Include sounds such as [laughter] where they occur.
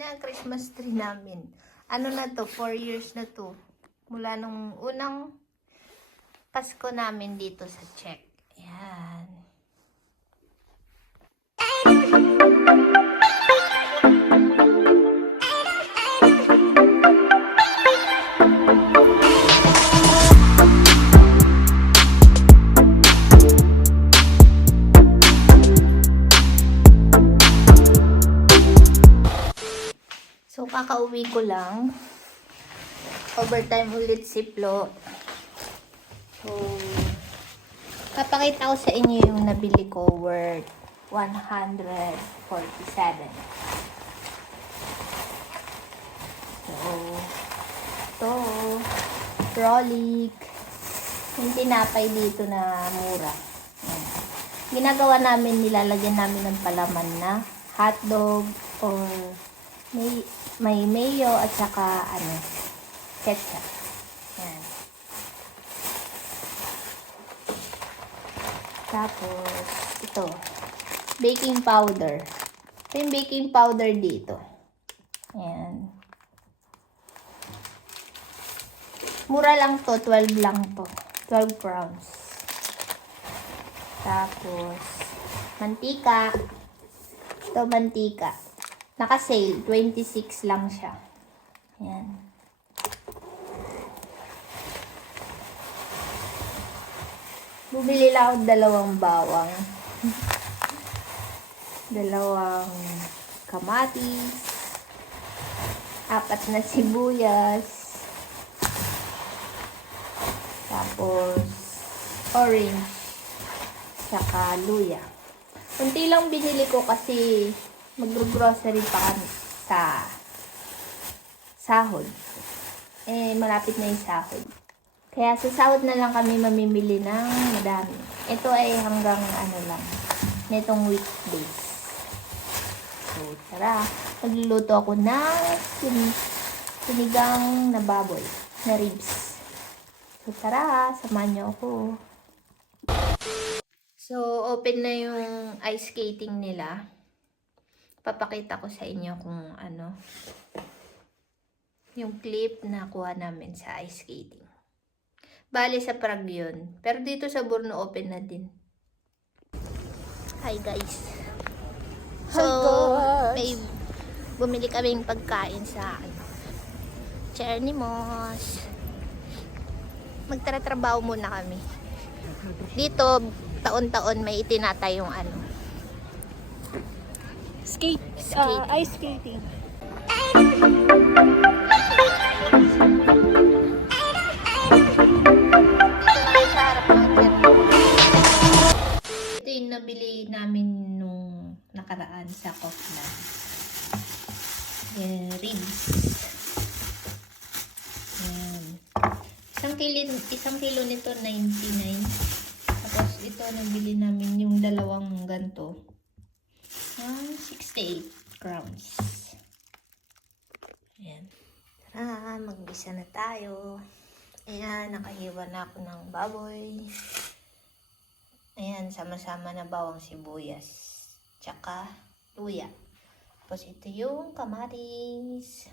ang Christmas tree namin. Ano na to? 4 years na to. Mula nung unang Pasko namin dito sa Czech. Kakauwi ko lang. Overtime ulit si Flo. So, papakita ko sa inyo yung nabili ko worth 147. So, ito, Frolic. Yung tinapay dito na mura. Ginagawa namin, nilalagyan namin ng palaman na hotdog or may, may mayo at saka ano, ketchup. Yan. Tapos, ito, baking powder. Ito yung baking powder dito. Ayan. Mura lang to, 12 lang to. 12 crowns. Tapos, mantika. Ito, mantika. Naka-sale, 26 lang siya. Ayan. Bumili lang ako dalawang bawang. [laughs] dalawang kamatis. Apat na sibuyas. Tapos, orange. Tsaka luya. Kunti lang binili ko kasi mag-grocery pa kami sa sahod. Eh, malapit na yung sahod. Kaya sa sahod na lang kami mamimili ng madami. Ito ay hanggang ano lang, netong weekdays. So, tara. Magluluto ako ng sin- sinigang na baboy, na ribs. So, tara. Samahan niyo ako. So, open na yung ice skating nila. Papakita ko sa inyo kung ano, yung clip na kuha namin sa ice skating. Bali sa Prague yun. Pero dito sa Borno open na din. Hi guys. So, may bumili kaming pagkain sa ano, Cherny Moss. Magtratrabaho muna kami. Dito, taon-taon may itinatay yung ano. Skate. Skate. ah, ice skating. Ito yung nabili namin nung nakaraan sa Kaufland. Yan, ribs. Yan. Isang kilo, isang kilo nito, 99. Tapos ito, nabili namin yung dalawang ganto. Ah, 68 crowns. Ayan. Tara, magbisa na tayo. Ayan, nakahiwa na ako ng baboy. Ayan, sama-sama na bawang sibuyas. Tsaka luya. Tapos ito yung kamatis.